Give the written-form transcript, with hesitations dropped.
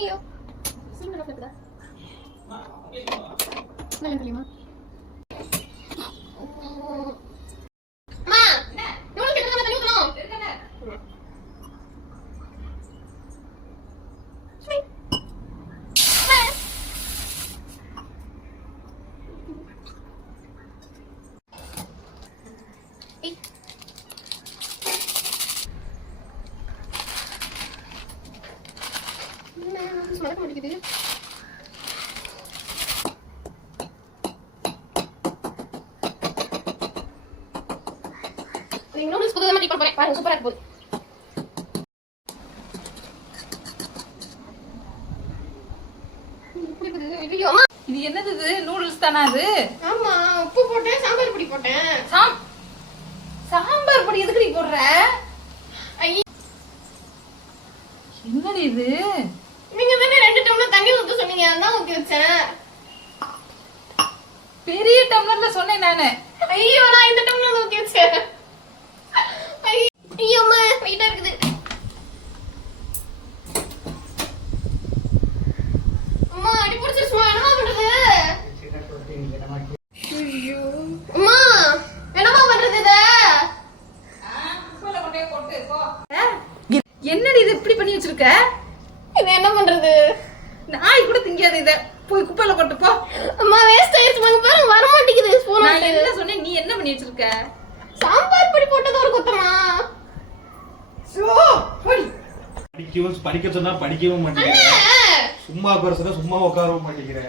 ஐயோ சீக்கிரம் கட்டுடா நல்லா தெரியுமா அம்மா நூல் கிட்ட தண்ணி ஊத்தணும் இருக்கனே மறக்க மாட்டேங்குது நீங்க நூடுல்ஸ் புதுசா ட்ரை பண்ண போறேன் பாருங்க சூப்பரா இருக்கு இது என்னது இது நூடுல்ஸ் தானா அது ஆமா உப்பு போட்டேன் சாம்பார் பொடி போட்டேன் சாம்பார் பொடி எதுக்கு நீ போடுற என்னடி இது நீங்க தானே 2 டம்ளர் தண்ணி ஊத்த சொன்னீங்க அதான் ஊத்தி வச்சேன் பெரிய டம்ளர்ல சொன்னேன் நானு ஐயோ நான் இந்த டம்ளர்ல ஊத்தி வச்சேன் ஐயோ அம்மா வெயிட்டா இருக்குது அம்மா அடி புடிச்சிருச்சுமா என்னமா பண்றது ஐயோ அம்மா என்னமா பண்றது இத குப்பையில கொண்டே போட்டு போ என்னடி இது இப்படி பண்ணி வச்சிருக்க இது என்ன பண்றது நாய் கூட திங்காது இத போய் குப்பையில கொண்டு போ அம்மா வேஸ்ட் ஆயிடுச்சு மங்க பாரு வர மாட்டேங்குது ஸ்பூன் நான் என்ன சொன்னேன் நீ என்ன பண்ணி வச்சிருக்க சாம்பார் பொடி போட்டது ஒரு குத்தமா சோ போடி படிக்க சொன்னா படிக்கவும் மாட்டேங்கிற சும்மா உட்கார சொன்னா சும்மா உட்காரவும் மாட்டேங்கிற